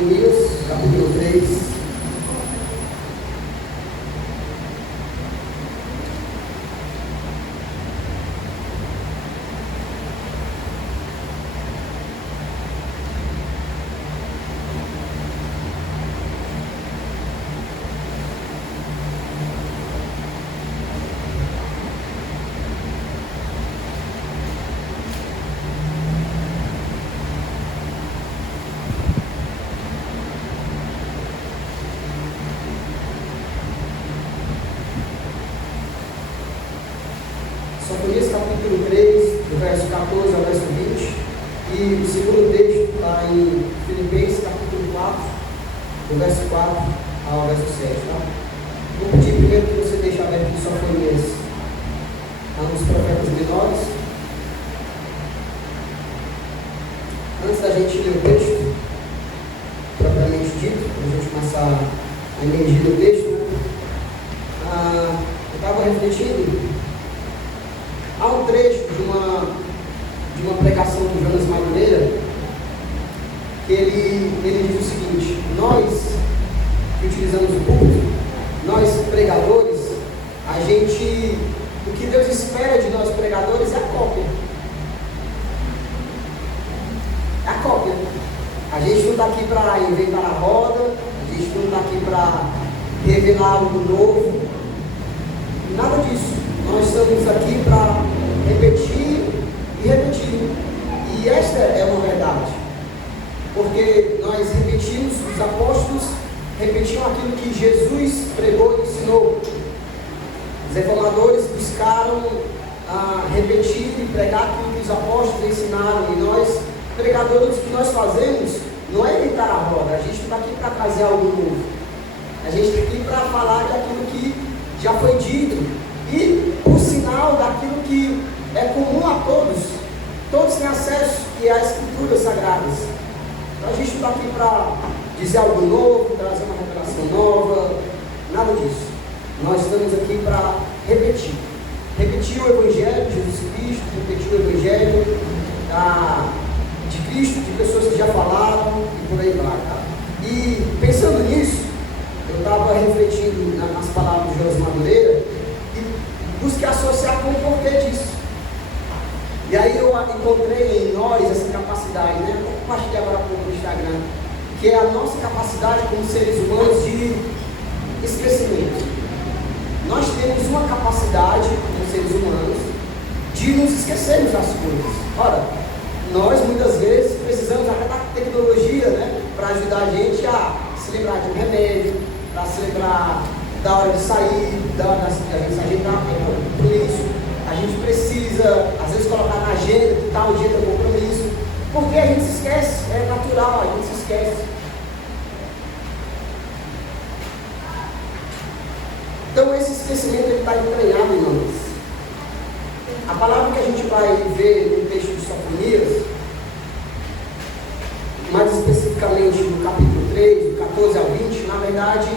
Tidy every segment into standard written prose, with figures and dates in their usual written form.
Sofonias, capítulo 3. Sofonias capítulo 3, do verso 14 ao verso 20, e o segundo texto está em Filipenses capítulo 4, do verso 4 ao verso 7, tá? Vou pedir primeiro que você deixe aberto em Sofonias, dos profetas menores. Antes da gente ler o texto, propriamente dito, para a gente começar a emergir no texto, eu estava refletindo. Há um trecho de uma pregação do Jonas Madureira que ele diz o seguinte: nós que utilizamos o púlpito, nós pregadores, o que Deus espera de nós pregadores é a cópia. É a cópia. A gente não está aqui para inventar a roda, a gente não está aqui para revelar algo novo, nada disso. Nós estamos aqui para repetir e repetir. E esta é uma verdade. Porque nós repetimos, os apóstolos repetiam aquilo que Jesus pregou e ensinou. Os reformadores buscaram repetir e pregar aquilo que os apóstolos ensinaram. E nós, pregadores, o que nós fazemos não é inventar a roda. A gente não está aqui para trazer algo novo. A gente está aqui para falar daquilo que já foi dito. E por sinal daquilo que é comum a todos, todos têm acesso, que é as Escrituras Sagradas. Então a gente não está aqui para dizer algo novo, trazer uma revelação nova, nada disso. Nós estamos aqui para repetir. Repetir o Evangelho de Jesus Cristo, repetir o Evangelho de Cristo, de pessoas que já falaram e por aí vai. Tá? E pensando nisso, eu estava refletindo nas palavras de Jonas Madureira, busque associar com o porquê disso. E aí eu encontrei em nós essa capacidade, né? Vou compartilhar agora no Instagram, que é a nossa capacidade como seres humanos de esquecimento. Nós temos uma capacidade como seres humanos de nos esquecermos das coisas. Ora, nós muitas vezes precisamos até da tecnologia, né? Para ajudar a gente a se lembrar de um remédio, para se lembrar da hora de sair, da hora de a gente se ajeitar para o compromisso. A gente precisa, às vezes, colocar na agenda que tal dia tem compromisso, porque a gente se esquece, é natural, a gente se esquece. Então esse esquecimento está entranhado em nós. A palavra que a gente vai ver no texto de Sofonias, mais especificamente no capítulo 3, do 14 ao 20, na verdade,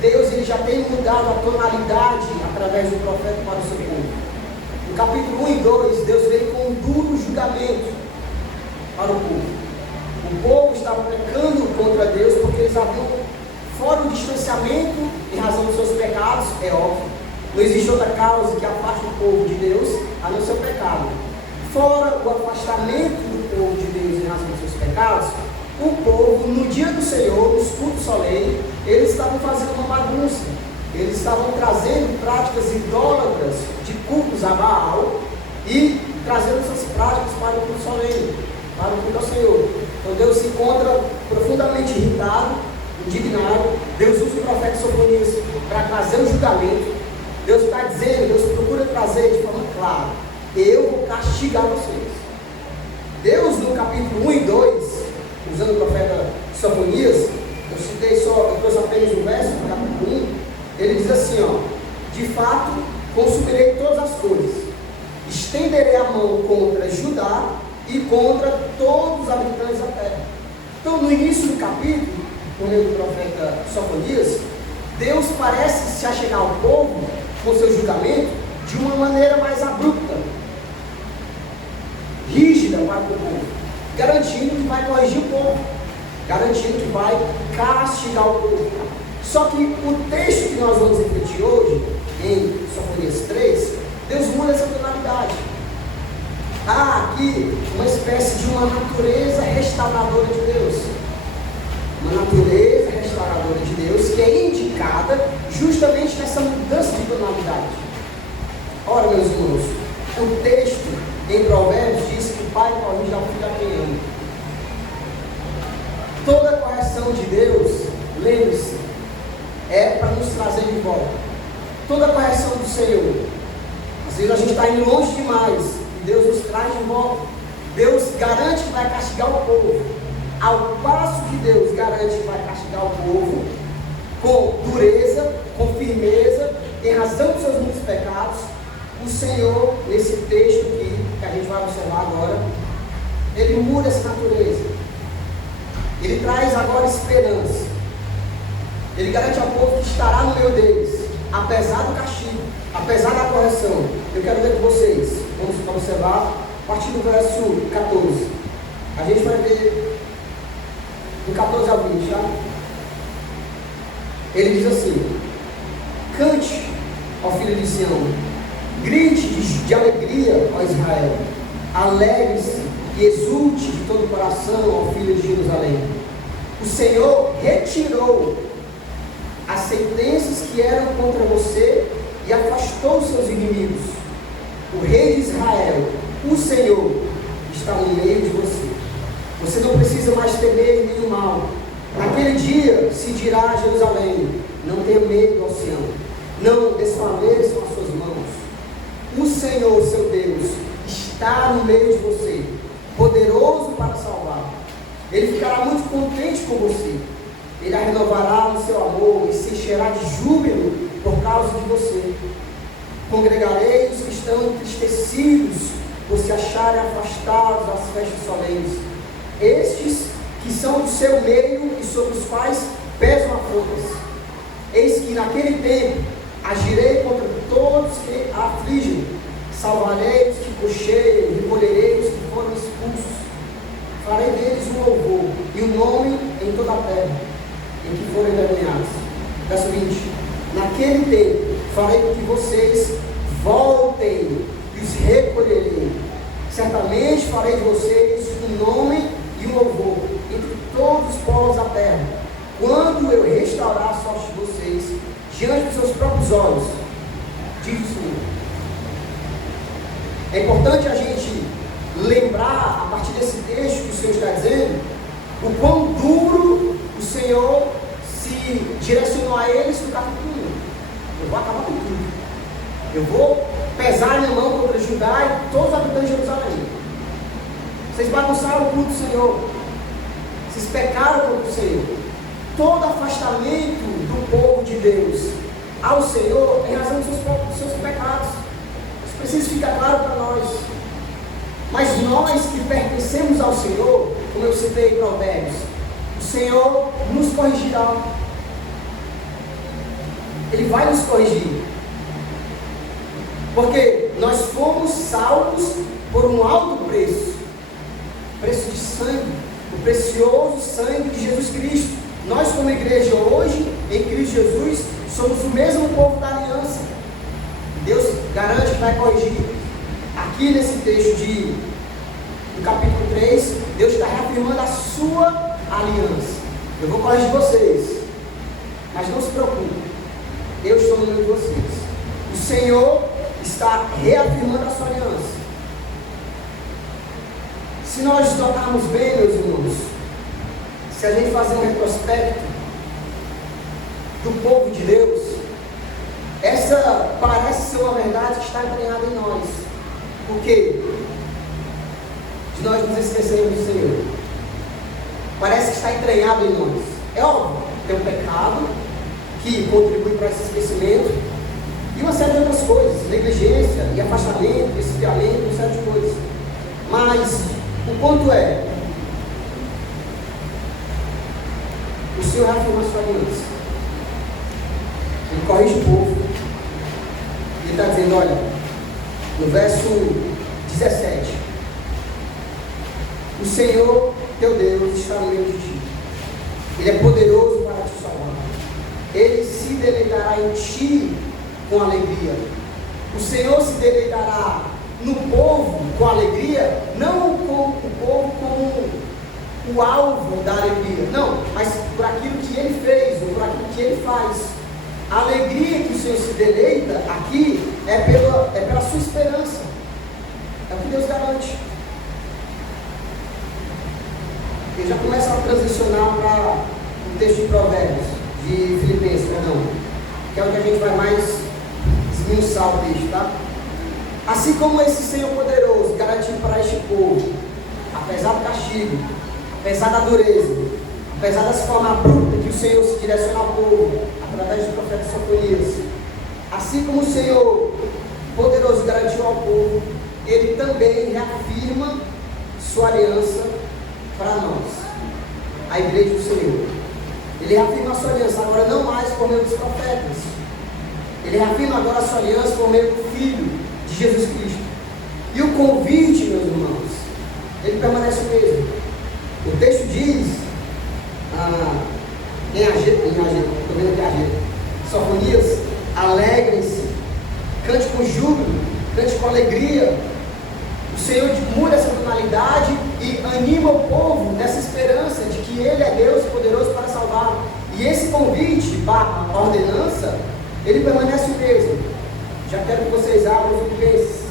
Deus ele já tem mudado a tonalidade através do profeta para o seu povo. No capítulo 1 e 2, Deus veio com um duro julgamento para o povo. O povo estava pecando contra Deus porque eles haviam fora o distanciamento em razão dos seus pecados, é óbvio. Não existe outra causa que afaste o povo de Deus a não ser o pecado. Fora o afastamento do povo de Deus em razão dos seus pecados, o povo, no dia do Senhor, nos cultos solenes, eles estavam fazendo uma bagunça. Eles estavam trazendo práticas idólatras de cultos a Baal e trazendo essas práticas para o culto solene, para o culto ao Senhor. Então Deus se encontra profundamente irritado, indignado. Deus usa o profeta Sofonias para trazer o julgamento. Deus está dizendo, Deus procura trazer de forma clara: eu vou castigar vocês. Deus, no capítulo 1 e 2, usando o profeta Sofonias, eu trouxe apenas um verso do capítulo 1, ele diz assim, de fato, consumirei todas as coisas, estenderei a mão contra Judá e contra todos os habitantes da terra. Então, no início do capítulo, por meio do profeta Sofonias, Deus parece se achegar ao povo com seu julgamento de uma maneira mais abrupta, rígida para o povo, garantindo que vai corrigir o povo. garantindo que vai castigar o povo. Só que o texto que nós vamos refletir hoje, em Sofonias 3, Deus muda essa tonalidade. Há aqui uma espécie de uma natureza restauradora de Deus. Uma natureza restauradora de Deus que é indicada justamente nessa mudança de tonalidade. Ora, meus irmãos, o texto em Provérbios diz que o pai corrige ao filho a quem ama. Toda correção de Deus, lembre-se, é para nos trazer de volta. Toda correção do Senhor, às vezes a gente está indo longe demais, e Deus nos traz de volta. Deus garante que vai castigar o povo, ao passo que Deus garante que vai castigar o povo com dureza, com firmeza, em razão dos seus muitos pecados. O Senhor, nesse texto aqui, que a gente vai observar agora, Ele muda essa natureza. Ele traz agora esperança. Ele garante ao povo que estará no meio deles, apesar do castigo, apesar da correção. Eu quero ler com vocês, vamos observar, a partir do verso 14. A gente vai ver do 14 ao 20, tá? Ele diz assim: cante, ó filho de Sião, grite de alegria, ó Israel, alegre-se e exulte de todo o coração, ó filho de Jerusalém. O Senhor retirou as sentenças que eram contra você e afastou os seus inimigos. O rei de Israel, o Senhor, está no meio de você. Você não precisa mais temer nenhum mal. Naquele dia se dirá a Jerusalém: não tenha medo, ó Sião, não desfaleçam as suas mãos. O Senhor, seu Deus, está no meio de você, poderoso para salvar. Ele ficará muito contente com você. Ele a renovará no seu amor e se encherá de júbilo por causa de você. Congregarei os que estão entristecidos por se acharem afastados das festas solenes, estes que são do seu meio e sobre os quais pesam afrontas. Eis que naquele tempo agirei contra todos que a afligem, salvarei os que cocheiam, recolherei os que foram expulsos, farei deles um louvor e um nome em toda a terra, em que forem envergonhados. Verso 20: naquele tempo farei com que vocês voltem e os recolherei. Certamente farei de vocês um nome e um louvor entre todos os povos da terra, quando eu restaurar a sorte de vocês diante dos seus próprios olhos, diz o Senhor. É importante a gente lembrar, a partir desse texto que o Senhor está dizendo, o quão duro o Senhor se direcionou a eles no capítulo 1. Eu vou acabar com tudo. Eu vou pesar minha mão contra Judá e todos os habitantes de Jerusalém. Vocês bagunçaram o culto do Senhor. Vocês pecaram contra o Senhor. Todo afastamento do povo de Deus ao Senhor em razão dos seus pecados. Isso precisa ficar claro para nós. Mas nós que pertencemos ao Senhor, como eu citei em Provérbios, o Senhor nos corrigirá. Ele vai nos corrigir. Porque nós fomos salvos por um alto preço. Preço de sangue. O precioso sangue de Jesus Cristo. Nós como igreja hoje, em Cristo Jesus, somos o mesmo povo da aliança. Deus garante que vai corrigir. Aqui nesse texto do capítulo 3, Deus está reafirmando a sua aliança. Eu vou corrigir vocês, mas não se preocupe, eu estou no meio de vocês. O Senhor está reafirmando a sua aliança. Se nós notarmos bem, meus irmãos, se a gente fazer um retrospecto do povo de Deus, essa parece ser uma verdade que está entranhada em nós. Por quê? De nós nos esquecermos do Senhor. Parece que está entranhado em nós. É óbvio, tem um pecado que contribui para esse esquecimento e uma série de outras coisas, negligência e afastamento, esfriamento, uma série de coisas. Mas o ponto é, o Senhor reafirma a sua aliança. Ele corrige o povo. Ele está dizendo, olha, no verso 17: o Senhor teu Deus está no meio de ti, Ele é poderoso para te salvar. Ele se deleitará em ti com alegria. O Senhor se deleitará no povo com alegria, não com o povo como o alvo da alegria, não, mas por aquilo que ele fez, ou por aquilo que ele faz. A alegria que o Senhor se deleita aqui é pela sua esperança. É o que Deus garante. Ele já começa a transicionar para o texto de Provérbios, de Filipenses, perdão, que é onde a gente vai mais esmiuçar o texto, tá? Assim como esse Senhor poderoso garantiu para este povo, apesar do castigo, apesar da dureza, apesar dessa forma abrupta que o Senhor se direciona ao povo, através do profeta Sofonias, assim como o Senhor poderoso garantiu ao povo, Ele também reafirma sua aliança para nós, a igreja do Senhor. Ele reafirma a sua aliança agora não mais por meio dos profetas. Ele reafirma agora a sua aliança por meio do Filho de Jesus Cristo. E o convite, meus irmãos, ele permanece o mesmo. O texto diz, Sofonias, alegrem-se, cante com júbilo, cante com alegria. O Senhor muda essa tonalidade e anima o povo nessa esperança de que Ele é Deus poderoso para salvar. E esse convite, barra ordenança, ele permanece o mesmo. Já quero que vocês abram os Filipenses.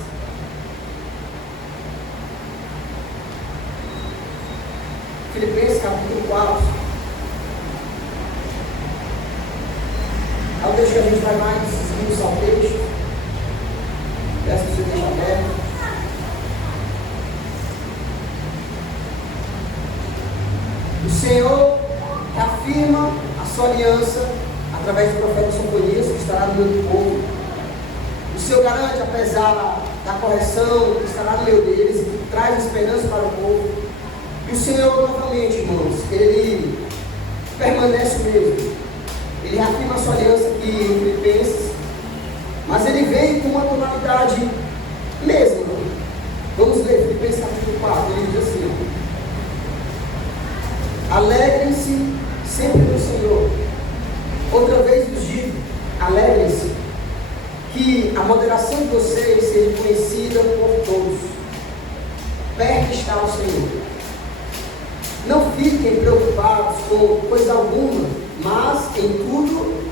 Filipenses capítulo 4. É o texto que a gente vai mais esmiuçar o texto. Peço que você deixe aberto. O Senhor afirma a sua aliança através do profeta Sofonias, que estará no meio do povo. O Senhor garante, apesar da correção, que estará no meio deles, e traz esperança para o povo. E o Senhor, novamente, irmãos, Ele permanece o mesmo. Ele afirma a sua aliança aqui em Filipenses, mas Ele vem com uma tonalidade mesma. Vamos ler Filipenses capítulo 4, ele diz assim: alegrem-se sempre no Senhor. Outra vez vos digo, alegrem-se, que a moderação de vocês seja conhecida por todos. Perto está o Senhor. Não fiquem preocupados com coisa alguma, mas em tudo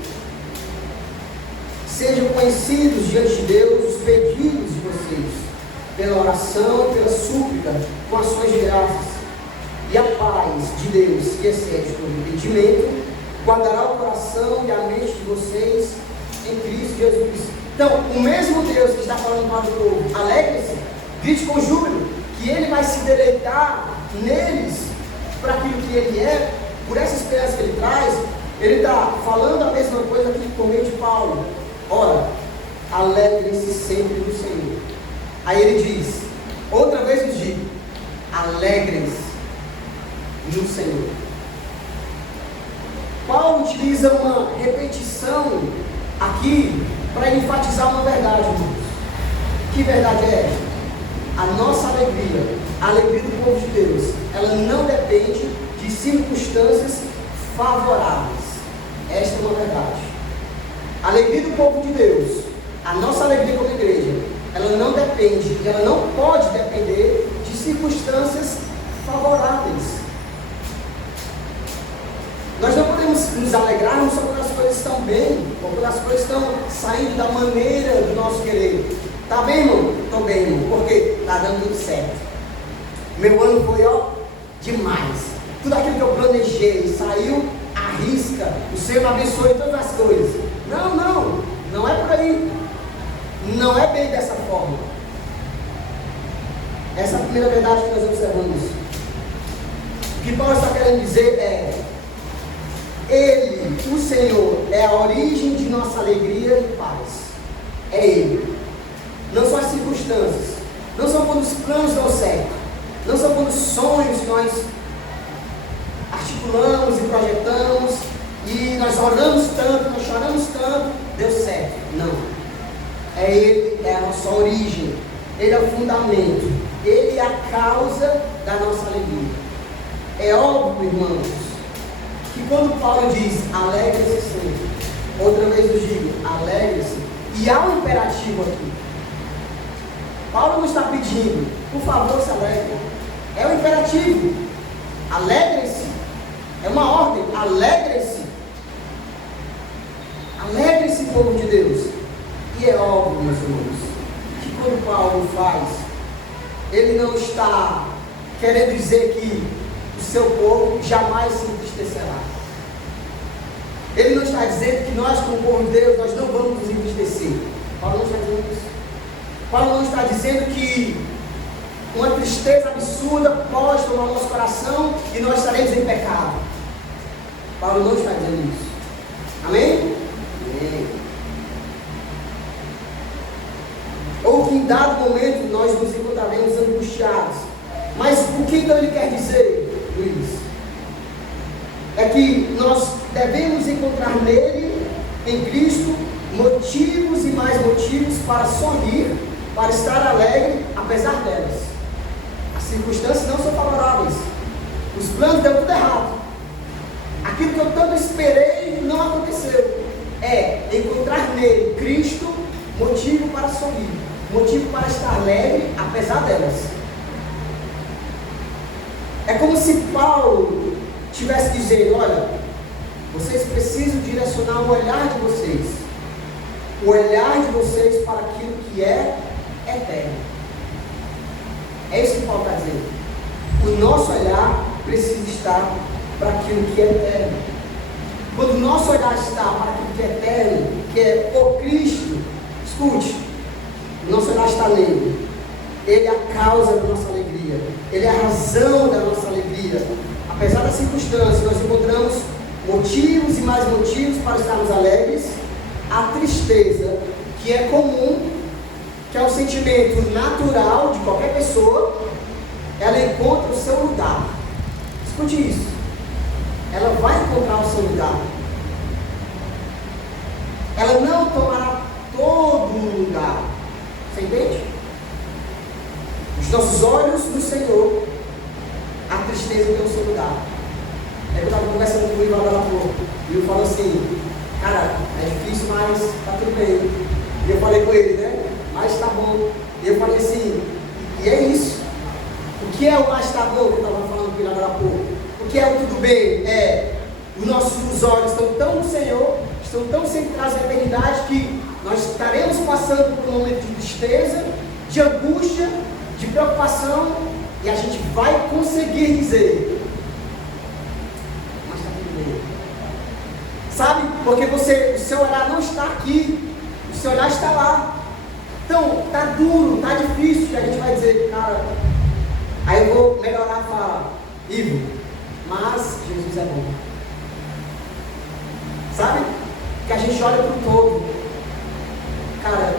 sejam conhecidos diante de Deus os pedidos de vocês, pela oração e pela súplica, com ações de graças. E a paz de Deus, que excede todo entendimento, guardará o coração e a mente de vocês em Cristo Jesus. Então, o mesmo Deus que está falando para o povo, alegre-se, grite com júbilo, que Ele vai se deleitar neles, para aquilo que Ele é, por essa esperança que Ele traz. Ele está falando a mesma coisa aqui por meio de Paulo. Ora, alegrem-se sempre no Senhor. Aí ele diz, outra vez eu digo, alegrem-se no Senhor. Paulo utiliza uma repetição aqui para enfatizar uma verdade, irmãos. Que verdade é esta? A nossa alegria, a alegria do povo de Deus, ela não depende de circunstâncias favoráveis. Esta é uma verdade. A alegria do povo de Deus, a nossa alegria como igreja, ela não depende, ela não pode depender de circunstâncias favoráveis. Nós não podemos nos alegrarmos só quando as coisas estão bem, ou quando as coisas estão saindo da maneira do nosso querer. Tá bem, irmão? Tô bem, irmão, porque tá dando tudo certo. Meu ano foi, demais. Tudo aquilo que eu planejei saiu à risca. O Senhor me abençoe todas as coisas. Não é por aí. Não é bem dessa forma. Essa é a primeira verdade que nós observamos. O que Paulo está querendo dizer é: Ele, o Senhor, é a origem de nossa alegria e paz. É Ele. Não são as circunstâncias. Não são quando os planos dão certo. Não são quando os sonhos que nós articulamos e projetamos e nós oramos tanto, nós choramos tanto, deu certo. Não. É Ele, é a nossa origem. Ele é o fundamento. Ele é a causa da nossa alegria. É óbvio, irmãos, que quando Paulo diz, alegre-se sempre, outra vez eu digo, alegre-se, e há um imperativo aqui. Paulo não está pedindo, por favor, se alegre. É um imperativo. Alegrem-se. É uma ordem. Alegrem-se. Alegrem-se, povo de Deus. E é óbvio, meus irmãos, que quando Paulo faz, ele não está querendo dizer que o seu povo jamais se entristecerá. Ele não está dizendo que nós, como povo de Deus, nós não vamos nos entristecer. Paulo não está dizendo isso. Paulo não está dizendo que uma tristeza absurda pode tomar o nosso coração e nós estaremos em pecado. Paulo não está dizendo isso. Amém? Amém. Ou que em dado momento nós nos encontraremos angustiados. Mas o que então ele quer dizer, Luiz? É que nós devemos encontrar nele, em Cristo, motivos e mais motivos para sorrir, para estar alegre, apesar delas. As circunstâncias não são favoráveis. Os planos deu tudo errado. Aquilo que eu tanto esperei não aconteceu. É encontrar nele, Cristo, motivo para sorrir, motivo para estar alegre, apesar delas. É como se Paulo estivesse dizendo, olha, vocês precisam direcionar o olhar de vocês. O olhar de vocês para aquilo que é eterno. É isso que Paulo está dizendo. O nosso olhar precisa estar para aquilo que é eterno. Quando o nosso olhar está para aquilo que é eterno, que é o Cristo, escute, o nosso olhar está nele. Ele é a causa da nossa alegria. Ele é a razão da nossa alegria. Apesar das circunstâncias, nós encontramos motivos e mais motivos para estarmos alegres. A tristeza, que é comum, que é um sentimento natural de qualquer pessoa, ela encontra o seu lugar. Escute isso. Ela vai encontrar o seu lugar. Ela não tomará todo o lugar. Você entende? Os nossos olhos no Senhor, a tristeza tem o seu lugar. Eu estava conversando com o Ivan agora há pouco, e ele falou assim, cara, é difícil, mas está tudo bem. E eu falei com ele, né? Mas está bom. E eu falei assim, e é isso. O que é o mais está bom, que eu estava falando com ele agora há pouco? O que é o tudo bem? É, os nossos olhos estão tão no Senhor, estão tão centrados na eternidade, que nós estaremos passando por um momento de tristeza, de angústia, de preocupação, e a gente vai conseguir dizer, mas está tudo bem. Sabe? Porque o seu olhar não está aqui, o seu olhar está lá. Então, está duro, está difícil, e a gente vai dizer, cara, aí eu vou melhorar e falar, Ivo, mas Jesus é bom. Sabe? Que a gente olha para o todo. Cara,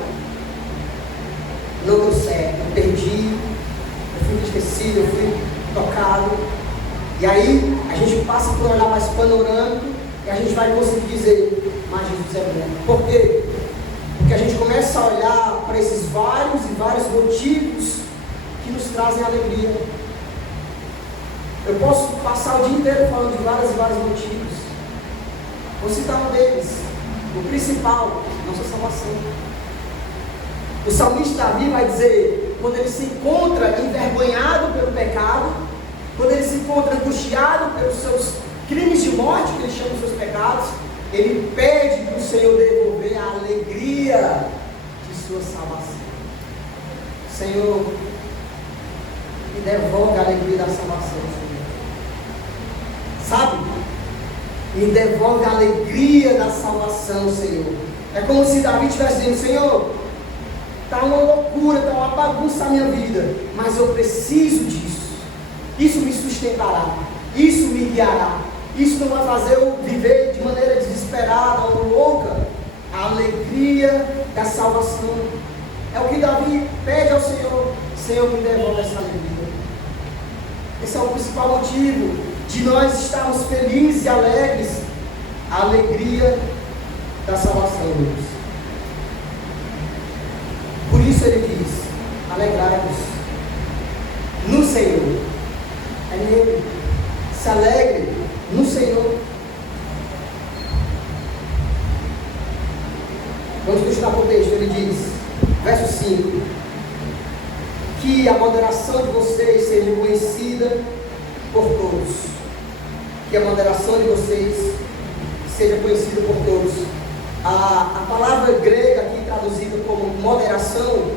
não deu certo, eu perdi, eu fui esquecido, eu fui tocado. E aí a gente passa por um olhar mais panorâmico e a gente vai conseguir dizer, mas Jesus é bom. Por quê? Porque a gente começa a olhar para esses vários e vários motivos que nos trazem alegria. Eu posso passar o dia inteiro falando de vários e vários motivos. Vou citar um deles, o principal, nossa salvação. O salmista Davi vai dizer, quando ele se encontra envergonhado pelo pecado, quando ele se encontra angustiado pelos seus crimes de morte, que ele chama os seus pecados, ele pede para o Senhor devolver a alegria de sua salvação. Senhor, me devolve a alegria da salvação, Senhor. Sabe? Me devolve a alegria da salvação, Senhor. É como se Davi estivesse dizendo, Senhor, está uma loucura, está uma bagunça a minha vida, mas eu preciso disso. Isso me sustentará, isso me guiará. Isso não vai fazer eu viver de maneira desesperada ou louca. A alegria da salvação. É o que Davi pede ao Senhor. Senhor, me devolve essa alegria. Esse é o principal motivo de nós estarmos felizes e alegres. A alegria da salvação, Deus. Por isso ele diz, alegrai-vos no Senhor. É nele. Se alegre no Senhor. Ele diz, verso 5, que a moderação de vocês seja conhecida por todos. Que a moderação de vocês seja conhecida por todos. A palavra grega aqui traduzida como moderação,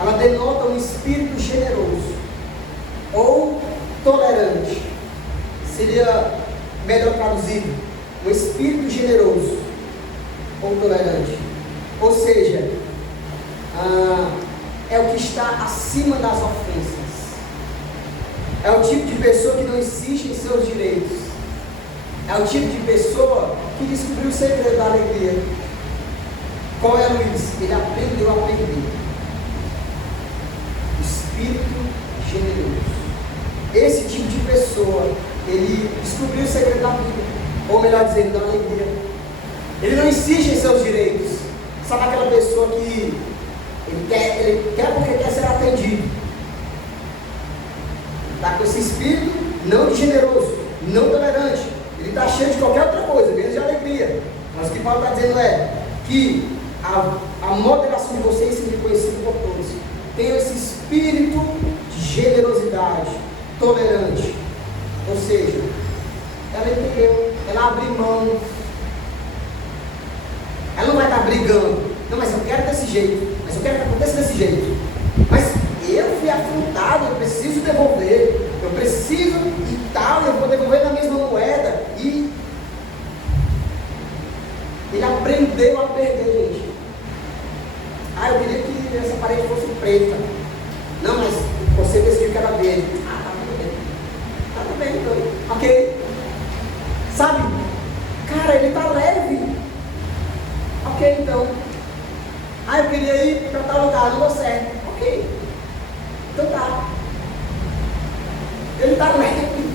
ela denota um espírito generoso ou tolerante. Seria melhor traduzido, um espírito generoso ou tolerante. Ou seja, é o que está acima das ofensas. É o tipo de pessoa que não insiste em seus direitos. É o tipo de pessoa que descobriu o segredo da alegria. Qual é, Luiz? Ele aprendeu a perder. Espírito generoso. Esse tipo de pessoa, ele descobriu o segredo da vida. Ou melhor dizendo, da alegria. Ele não insiste em seus direitos. Sabe aquela pessoa que ele quer porque quer ser atendido. Está com esse espírito não de generoso, não tolerante. Ele está cheio de qualquer outra coisa, menos de alegria. Mas o que Paulo está dizendo é que a moderação de vocês seja conhecida por todos. Tenha esse espírito de generosidade, tolerante. Ou seja, ela entendeu, ela abre mão. Ela não vai estar brigando. Não, mas eu quero desse jeito. Mas eu quero que aconteça desse jeito. Mas eu fui afrontado, eu preciso devolver. Eu preciso e tal, eu vou devolver na mesma moeda. E ele aprendeu a perder, gente. Eu queria que essa parede fosse preta. Não, mas você decidiu que era verde. Tá tudo bem. Tá tudo bem, então. Ok. Sabe? Cara, ele tá leve. Ok, então. Eu queria ir para tal lugar, não deu certo. Ok. Então tá. Ele está leve.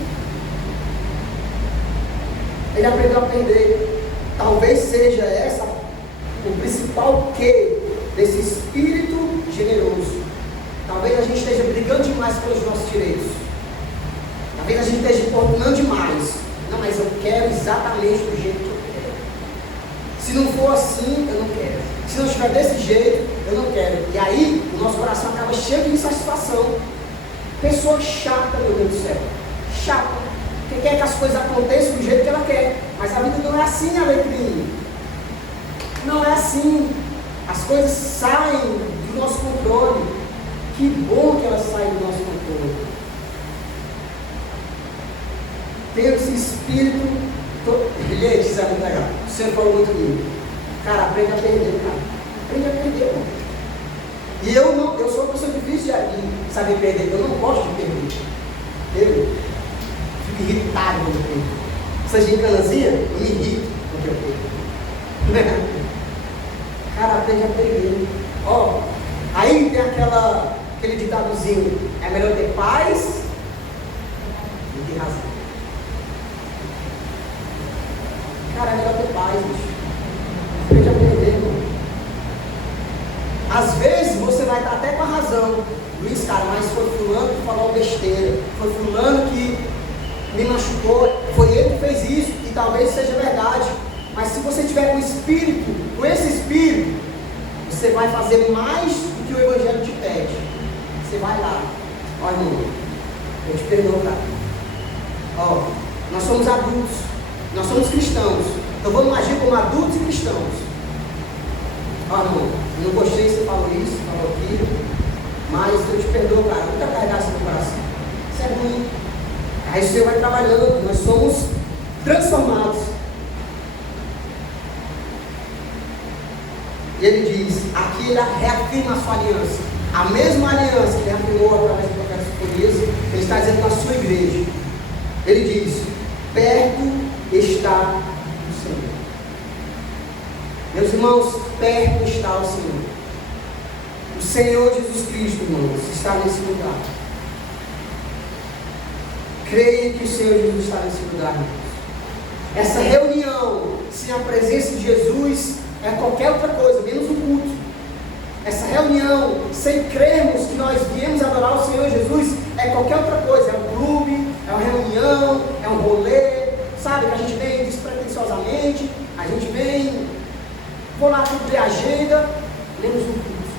Ele aprendeu a perder. Talvez seja essa o principal quê desse espírito generoso. Talvez a gente esteja brigando demais pelos nossos direitos. Talvez a gente esteja importunando demais. Não, mas eu quero exatamente do jeito que eu quero. Se não for assim, eu não quero. Se não estiver desse jeito, eu não quero. E aí, o nosso coração acaba cheio de insatisfação. Pessoa chata, meu Deus do céu. Chata. Que quer que as coisas aconteçam do jeito que ela quer. Mas a vida não é assim, alegria. Não é assim. As coisas saem do nosso controle. Que bom que elas saem do nosso controle. Ter esse espírito. Gente, isso é muito legal. O Senhor falou muito lindo. Cara, aprende a perder, cara. Aprende a perder, mano. E eu sou uma pessoa difícil de saber perder. Eu não gosto de perder. Eu fico irritado quando eu perco. Essa gincanazinha, eu me irrito quando eu perco. Cara, aprende a perder. Aí tem aquele ditadozinho: é melhor ter paz do que razão. Cara, é melhor ter paz, bicho. Aprende a perder, mano. Às vezes você vai estar até com a razão. Luiz, cara, mas foi fulano que falou besteira. Foi fulano que me machucou. Foi ele que fez isso. E talvez seja verdade. Mas se você tiver com esse espírito, você vai fazer mais do que o Evangelho te pede. Você vai lá. Olha, irmão, eu te perdoo, cara. Nós somos adultos. Nós somos cristãos. Então vamos agir como adultos e cristãos. Irmão, eu não gostei se você falou isso, falou aquilo, mas eu te perdoo, cara. Não está carregado isso no coração. Isso é ruim. Aí o Senhor vai trabalhando. Nós somos transformados. E ele diz, aqui ele reafirma a sua aliança. A mesma aliança que ele reafirmou através do profeta Sofonias, ele está dizendo na sua igreja. Ele diz, perto está o Senhor. Meus irmãos, perto está o Senhor. O Senhor Jesus Cristo, irmãos, está nesse lugar. Creia que o Senhor Jesus está nesse lugar, irmãos. Essa reunião, sem a presença de Jesus, é qualquer outra coisa, menos um culto. Essa reunião, sem crermos que nós viemos adorar o Senhor Jesus, é qualquer outra coisa. É um clube, é uma reunião, é um rolê, sabe? Que a gente vem despretensiosamente, a gente vem, vou lá cumprir a agenda, menos no culto.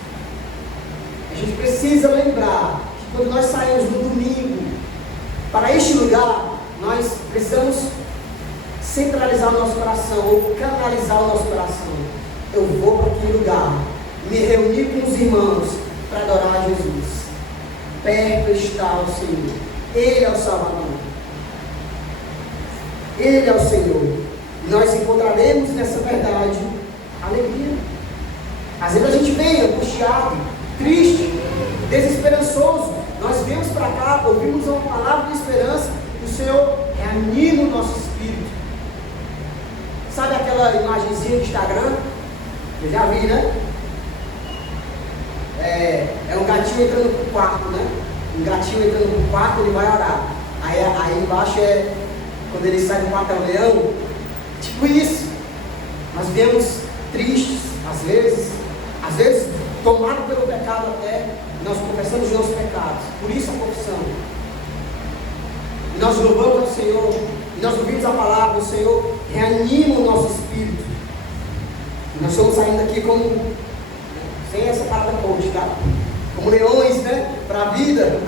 A gente precisa lembrar que quando nós saímos no domingo para este lugar, nós precisamos centralizar o nosso coração, ou canalizar o nosso coração. Eu vou para aquele lugar, me reunir com os irmãos para adorar a Jesus. Perto está o Senhor. Ele é o Salvador. Ele é o Senhor. Nós encontraremos nessa verdade alegria. Às vezes a gente vem angustiado, triste, desesperançoso. Nós viemos para cá, ouvimos uma palavra de esperança, e o Senhor reanima o nosso espírito. Sabe aquela imagenzinha do Instagram? Eu já vi, né? É um gatinho entrando pro quarto, né? Um gatinho entrando pro quarto, ele vai orar. Aí embaixo quando ele sai do quarto é o leão. Tipo isso. Nós viemos tristes, às vezes tomados pelo pecado até, nós confessamos os nossos pecados. Por isso a confissão. E nós louvamos ao Senhor, e nós ouvimos a palavra do Senhor, reanima o nosso espírito. E nós estamos saindo aqui como, sem essa parada coach, tá? Como leões, né? Para a vida.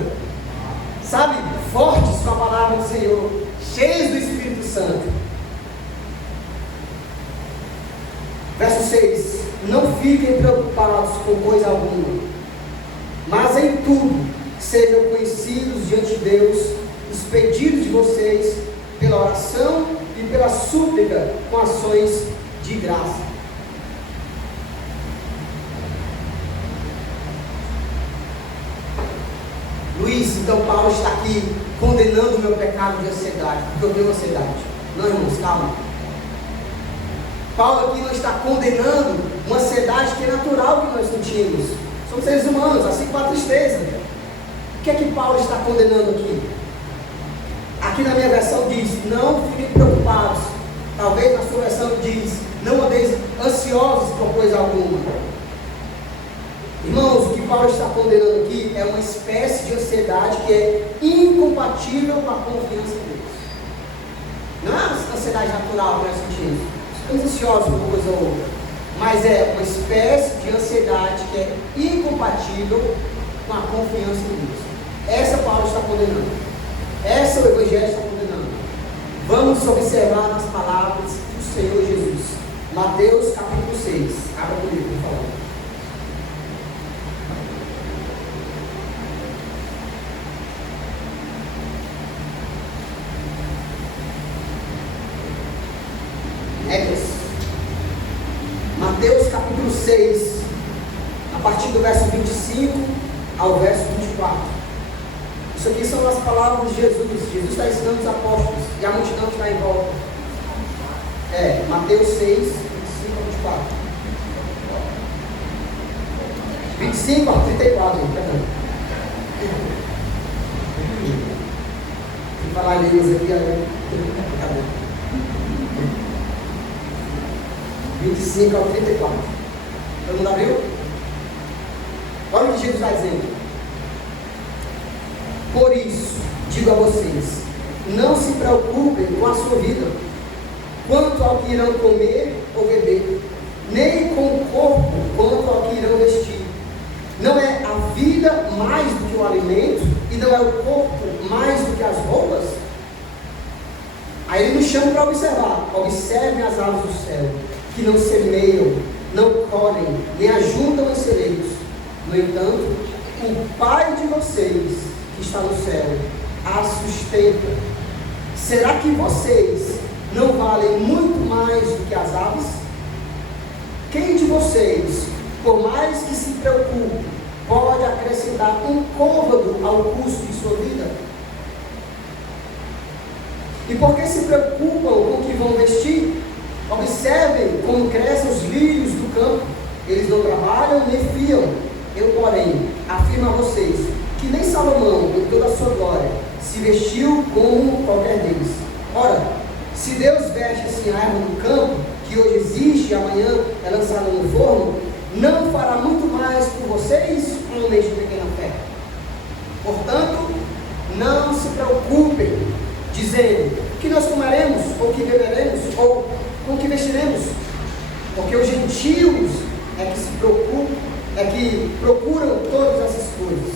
Sabe? Fortes com a palavra do Senhor, cheios do Espírito Santo. Verso 6: não fiquem preocupados com coisa alguma, mas em tudo sejam conhecidos diante de Deus os pedidos de vocês pela oração e pela súplica com ações de graça. Luiz, então Paulo está aqui condenando o meu pecado de ansiedade, porque eu tenho ansiedade. Não, irmãos, calma. Paulo aqui não está condenando uma ansiedade que é natural que nós sentimos. Somos seres humanos, assim como a tristeza. O que é que Paulo está condenando aqui? Aqui na minha versão diz, não fiquem preocupados. Talvez na sua versão diz, não andeis ansiosos por coisa alguma. Irmãos, o que Paulo está condenando aqui é uma espécie de ansiedade que é incompatível com a confiança em Deus. Não é a ansiedade natural que nós sentimos. Ficamos ansiosos por uma coisa ou outra. Mas é uma espécie de ansiedade que é incompatível com a confiança em Deus. Essa Paulo está condenando. Essa o Evangelho está condenando. Vamos observar nas palavras do Senhor Jesus. Mateus capítulo 6. Abra comigo, por favor. Mateus capítulo 6, a partir do verso 25 ao verso 24. Isso aqui são as palavras de Jesus. Jesus está ensinando os apóstolos e a multidão está em volta. Mateus 6, 25 ao 24. 25 ao 34, perdão. Se falar línguas aqui, acabou. 25 ao 34. Todo mundo abriu? Olha o que Jesus está dizendo. Por isso, digo a vocês, não se preocupem com a sua vida, quanto ao que irão comer ou beber, nem com o corpo, quanto ao que irão vestir. Não é a vida mais do que o alimento, e não é o corpo mais do que as roupas? Aí ele nos chama para observar. Observem as aves do céu, que não semeiam, não colhem, nem ajuntam em celeiros. No entanto, o Pai de vocês, que está no céu, as sustenta. Será que vocês não valem muito mais do que as aves? Quem de vocês, por mais que se preocupe, pode acrescentar um côvado ao custo de sua vida? E por que se preocupam com o que vão vestir? Observem como crescem os lírios do campo. Eles não trabalham nem fiam. Eu, porém, afirmo a vocês que nem Salomão, em toda a sua glória, se vestiu como qualquer deles. Ora, se Deus veste assim a erva do campo, que hoje existe e amanhã é lançada no forno, não fará muito mais por vocês, homens de pequena fé? Portanto, não se preocupem, dizendo que nós comeremos, ou que beberemos, ou com que vestiremos, porque os gentios é que se preocupam é que procuram todas essas coisas.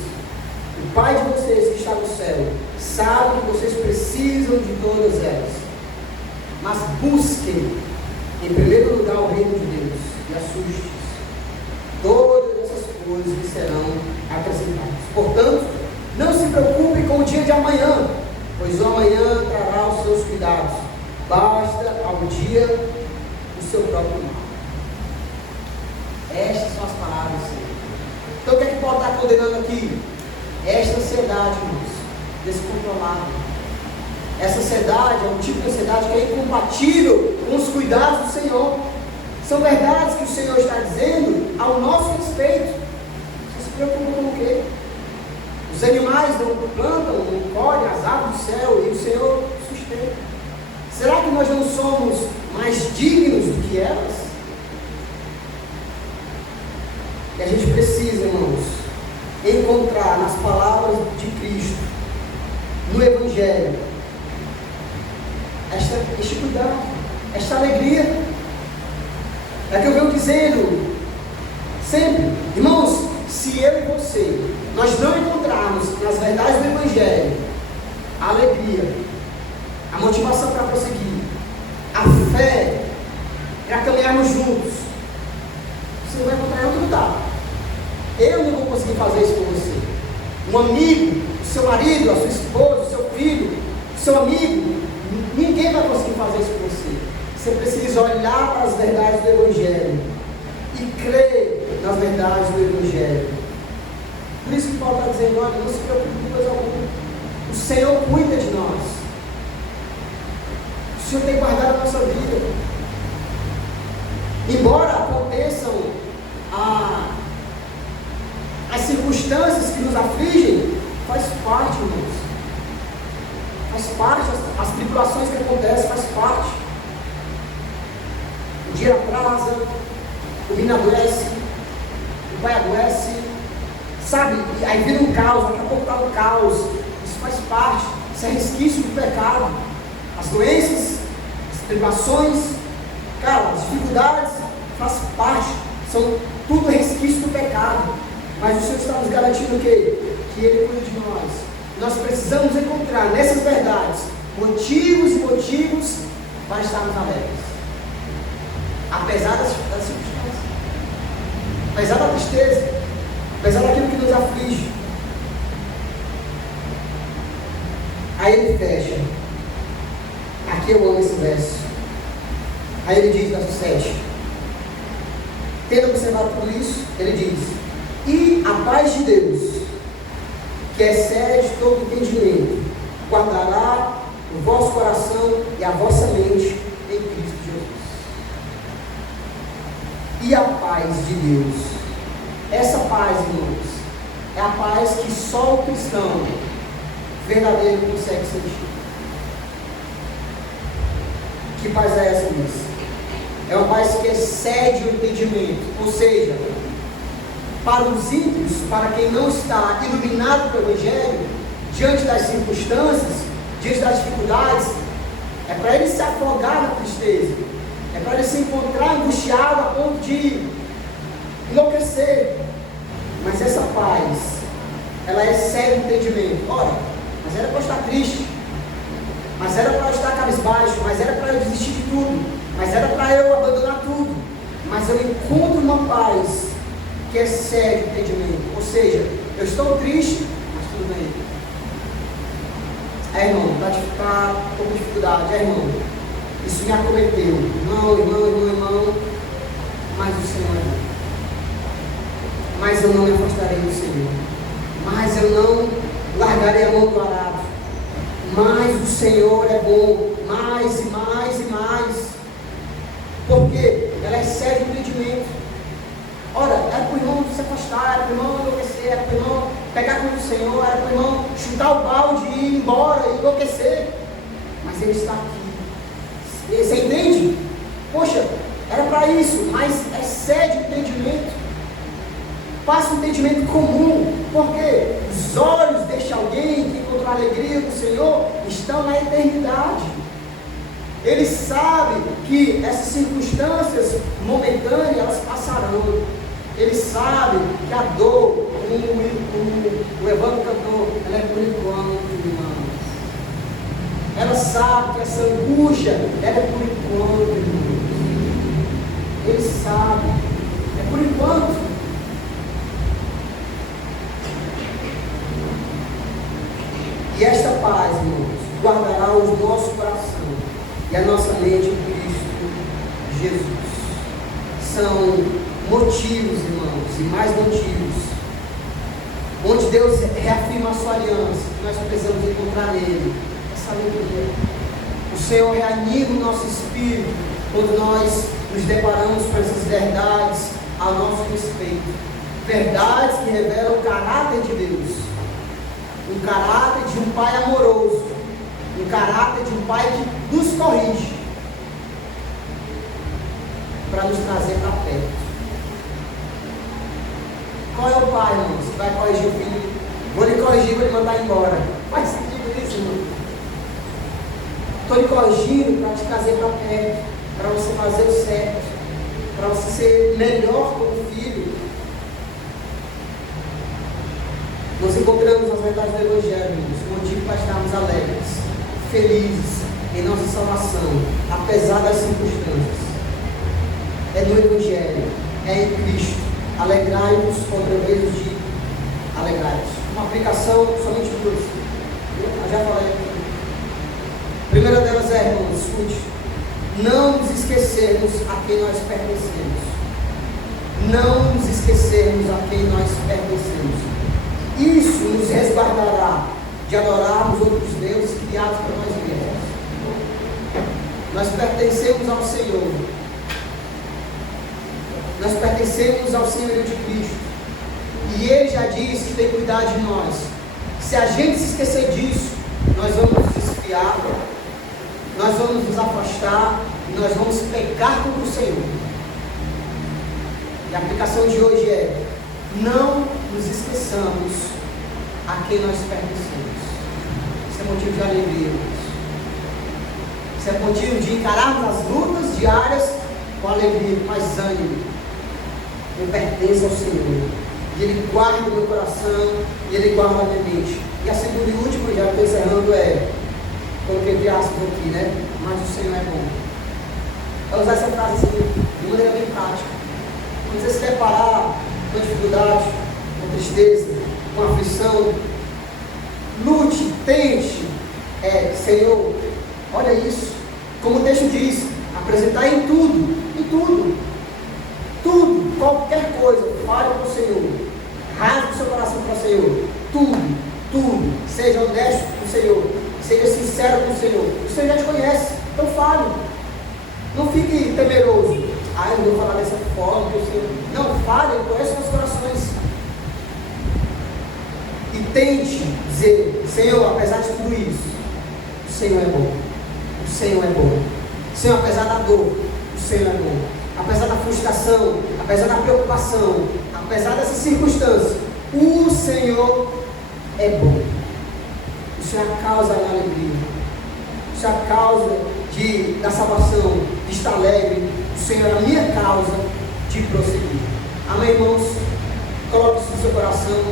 O Pai de vocês que está no céu sabe que vocês precisam de todas elas. Mas busquem, em primeiro lugar, o reino de Deus e a sua justiça. Todas essas coisas lhe serão acrescentadas. Portanto, não se preocupe com o dia de amanhã, pois o amanhã trará os seus cuidados. Basta ao dia o seu próprio mal. Estas são as palavras do Senhor. Então o que é que Paulo está condenando aqui? Esta ansiedade, irmãos, descontrolada. Essa ansiedade é um tipo de ansiedade que é incompatível com os cuidados do Senhor. São verdades que o Senhor está dizendo ao nosso respeito. Você se preocupa com o quê? Os animais não plantam, não colhem as árvores do céu e o Senhor sustenta. Será que nós não somos mais dignos do que elas? E a gente precisa, irmãos, encontrar nas palavras de Cristo, no Evangelho, este cuidado, esta alegria. É que eu venho dizendo sempre, irmãos, se eu e você, nós não encontrarmos nas verdades do Evangelho a alegria, a motivação para prosseguir, a fé para caminharmos juntos, você não vai encontrar em outro lugar. Eu não vou conseguir fazer isso com você. Um amigo, o seu marido, a sua esposa, o seu filho, o seu amigo, ninguém vai conseguir fazer isso com você. Você precisa olhar para as verdades do Evangelho e crer nas verdades do Evangelho. Por isso que Paulo está dizendo, olha, não se preocupe com coisa alguma. O Senhor cuida de nós. O Senhor tem guardado a nossa vida. Embora aconteçam as circunstâncias que nos afligem, faz parte, irmãos. Faz parte, as tribulações que acontecem, faz parte. O dia atrasa, o menino adoece, o pai adoece, sabe? E aí vira um caos, daqui a pouco está um caos. Isso faz parte, isso é resquício do pecado. As doenças, as tribulações, cara, as dificuldades, faz parte, são tudo resquício do pecado. Mas o Senhor está nos garantindo o quê? Que Ele cuida de nós. Nós precisamos encontrar nessas verdades motivos e motivos para estarmos alegres. Apesar das circunstâncias, apesar da tristeza, apesar daquilo que nos aflige. Aí ele fecha. Aqui eu amo esse verso. Aí ele diz, verso 7. Tendo observado tudo isso, ele diz: e a paz de Deus, que excede todo entendimento, guardará o vosso coração e a vossa mente em Cristo Jesus. E a paz de Deus, essa paz, irmãos, é a paz que só o cristão verdadeiro consegue sentir. Que paz é essa, Luiz? É uma paz que excede o entendimento, ou seja, para os ímpios, para quem não está iluminado pelo Evangelho, diante das circunstâncias, diante das dificuldades, é para ele se afogar na tristeza, é para ele se encontrar angustiado a ponto de enlouquecer. Mas essa paz, ela excede o entendimento. Ora, mas era para eu estar triste, mas era para eu estar cabisbaixo, mas era para eu desistir de tudo, mas era para eu abandonar tudo. Mas eu encontro uma paz que excede o entendimento. Ou seja, eu estou triste, mas tudo bem. Irmão, está com dificuldade. Irmão, isso me acometeu. Irmão, mas o Senhor é bom. Mas eu não me afastarei do Senhor. Mas eu não largarei a mão do arado. Mas o Senhor é bom. Mais e mais e mais. Porque ela excede o entendimento. Ora, era para o irmão se afastar, era para o irmão enlouquecer, era para o irmão pegar com o Senhor, era para o irmão chutar o balde e ir embora e enlouquecer. Mas ele está aqui. Você entende? Poxa, era para isso, mas excede o entendimento. Passa o entendimento comum, porque os olhos deste alguém que encontrou a alegria do Senhor estão na eternidade. Ele sabe que essas circunstâncias momentâneas, elas passarão. Ele sabe que a dor, como o Evandro cantou, ela é por enquanto, irmãos. Ela sabe que essa angústia, ela é por enquanto, irmãos. Ele sabe, é por enquanto. E esta paz, irmãos, guardará o nosso coração e a nossa mente em Cristo Jesus. São motivos, irmãos, e mais motivos, onde Deus reafirma a sua aliança, que nós precisamos encontrar nele essa alegria. O Senhor reanima o nosso espírito quando nós nos deparamos com essas verdades a nosso respeito. Verdades que revelam o caráter de Deus, um caráter de um Pai amoroso, um caráter de um Pai que nos corrige, para nos trazer para perto. Qual é o pai, irmãos, que vai corrigir o filho? Vou lhe corrigir, vou lhe mandar embora. Faz sentido isso, irmão? Estou lhe corrigindo para te trazer para perto, para você fazer o certo, para você ser melhor como filho. Nós encontramos as verdades do Evangelho, irmãos, o motivo para estarmos alegres, felizes em nossa salvação, apesar das circunstâncias. É no Evangelho, é em Cristo. Alegrai-vos, outra vez de alegrai-vos. Uma aplicação somente duas. Eu já falei aqui. A primeira delas é, irmãos, escute. Não nos esquecermos a quem nós pertencemos. Não nos esquecermos a quem nós pertencemos. Isso nos resguardará de adorarmos outros deuses criados por nós mesmos. Nós pertencemos ao Senhor. Nós pertencemos ao Senhorio de Cristo. E Ele já disse que tem cuidado de nós. Se a gente se esquecer disso, nós vamos nos desfiar, nós vamos nos afastar, e nós vamos pecar contra o Senhor. E a aplicação de hoje é: não nos esqueçamos a quem nós pertencemos. Isso é motivo de alegria. Isso é motivo de encararmos as lutas diárias com alegria, com mais ânimo. Eu pertenço ao Senhor, e Ele guarda o meu coração, e Ele guarda a minha mente. E a segunda e última, já estou encerrando, coloquei entre aspas aqui, né? Mas o Senhor é bom. Vou usar essa frase assim, de maneira bem prática. Quando você se deparar com dificuldade, com tristeza, com aflição, lute, tente, Senhor, olha isso, como o texto diz, apresentar em tudo, qualquer coisa, fale com o Senhor, rasgue o seu coração para o Senhor, tudo, seja honesto com o Senhor, seja sincero com o Senhor já te conhece, então fale, não fique temeroso, eu não vou falar dessa forma, não, fale, Ele conhece os nossos corações, e tente dizer: Senhor, apesar de tudo isso, o Senhor é bom, Senhor, apesar da dor, o Senhor é bom. Apesar da frustração, apesar da preocupação, apesar dessas circunstâncias, o Senhor é bom. O Senhor é a causa da alegria. O Senhor é a causa da salvação, de estar alegre. O Senhor é a minha causa de prosseguir. Amém, irmãos? Coloque isso no seu coração.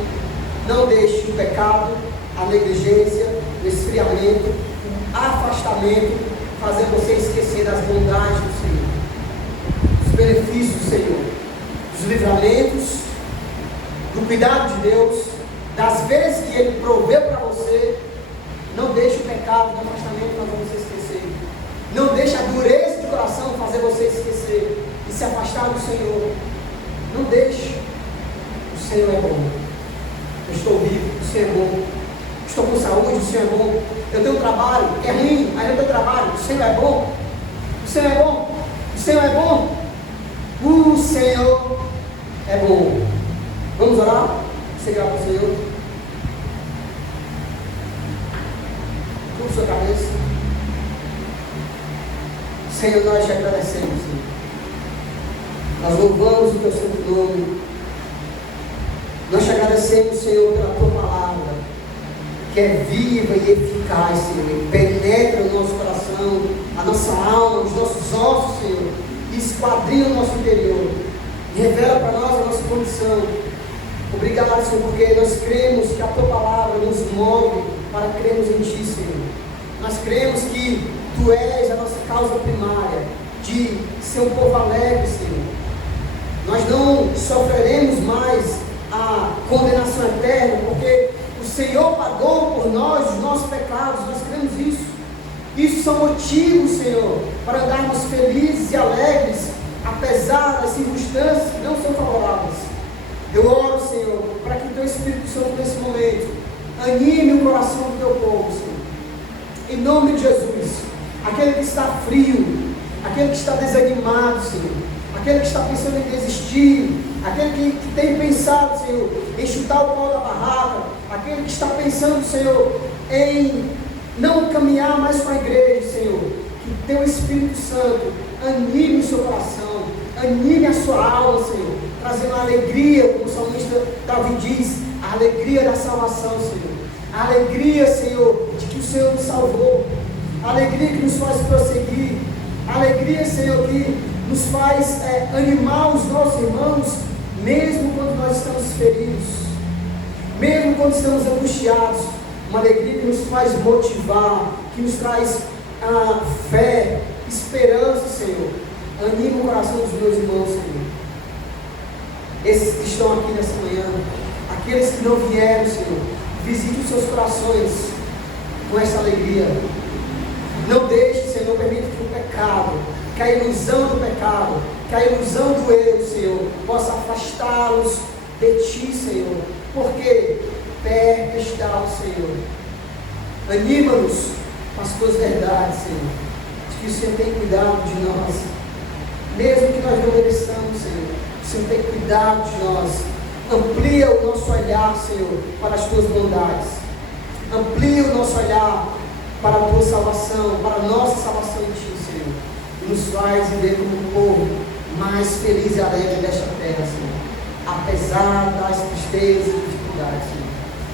Não deixe o pecado, a negligência, o esfriamento, o afastamento fazer você esquecer das bondades do Senhor, benefícios do Senhor, dos livramentos, do cuidado de Deus, das vezes que Ele proveu para você. Não deixe o pecado, o afastamento fazer você esquecer. Não deixe a dureza de coração fazer você esquecer e se afastar do Senhor. Não deixe. O Senhor é bom. Eu estou vivo, o Senhor é bom. Estou com saúde, o Senhor é bom. Eu tenho um trabalho, é ruim, mas eu tenho trabalho, o Senhor é bom. O Senhor é bom. O Senhor é bom. O Senhor é bom. Vamos orar? Você grava para o Senhor? Curva sua cabeça. Senhor, nós te agradecemos, Senhor. Nós louvamos o teu santo nome. Nós te agradecemos, Senhor, pela tua palavra, que é viva e eficaz, Senhor, e penetra o nosso coração, a nossa alma, os nossos ossos, Senhor, e esquadrinha o nosso interior, revela para nós a nossa condição. Obrigado, Senhor, porque nós cremos que a Tua palavra nos move para crermos em Ti, Senhor. Nós cremos que Tu és a nossa causa primária de ser um povo alegre, Senhor. Nós não sofreremos mais a condenação eterna, porque o Senhor pagou por nós os nossos pecados. Nós cremos isso. Isso são motivos, Senhor, para andarmos felizes e alegres, apesar das circunstâncias que não são favoráveis. Eu oro, Senhor, para que o Teu Espírito Santo nesse momento anime o coração do Teu povo, Senhor. Em nome de Jesus, aquele que está frio, aquele que está desanimado, Senhor, aquele que está pensando em desistir, aquele que tem pensado, Senhor, em chutar o pau da barraca, aquele que está pensando, Senhor, em não caminhar mais com a igreja, Senhor, que Teu Espírito Santo anime o seu coração, anime a sua alma, Senhor, trazendo a alegria, como o salmista Davi diz, a alegria da salvação, Senhor, a alegria, Senhor, de que o Senhor nos salvou, a alegria que nos faz prosseguir, a alegria, Senhor, que nos faz animar os nossos irmãos, mesmo quando nós estamos feridos, mesmo quando estamos angustiados, uma alegria que nos faz motivar, que nos traz fé, esperança, Senhor. Anima o coração dos meus irmãos, Senhor. Esses que estão aqui nessa manhã, aqueles que não vieram, Senhor, visite os seus corações com essa alegria. Não deixe, Senhor, não permita que o pecado, que a ilusão do pecado, que a ilusão do erro, Senhor, possa afastá-los de Ti, Senhor, porque perto está o Senhor. Anima-nos com as Tuas verdades, Senhor, de que o Senhor tem cuidado de nós, mesmo que nós não mereçamos, Senhor, o Senhor tem cuidado de nós. Amplia o nosso olhar, Senhor, para as Tuas bondades, amplia o nosso olhar para a Tua salvação, para a nossa salvação em Ti, Senhor, e nos faz viver como um povo mais feliz e alegre desta terra, Senhor, apesar das tristezas e dificuldades, Senhor.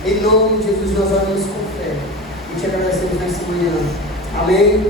Em nome de Jesus nós oramos com fé e Te agradecemos nessa manhã. Amém.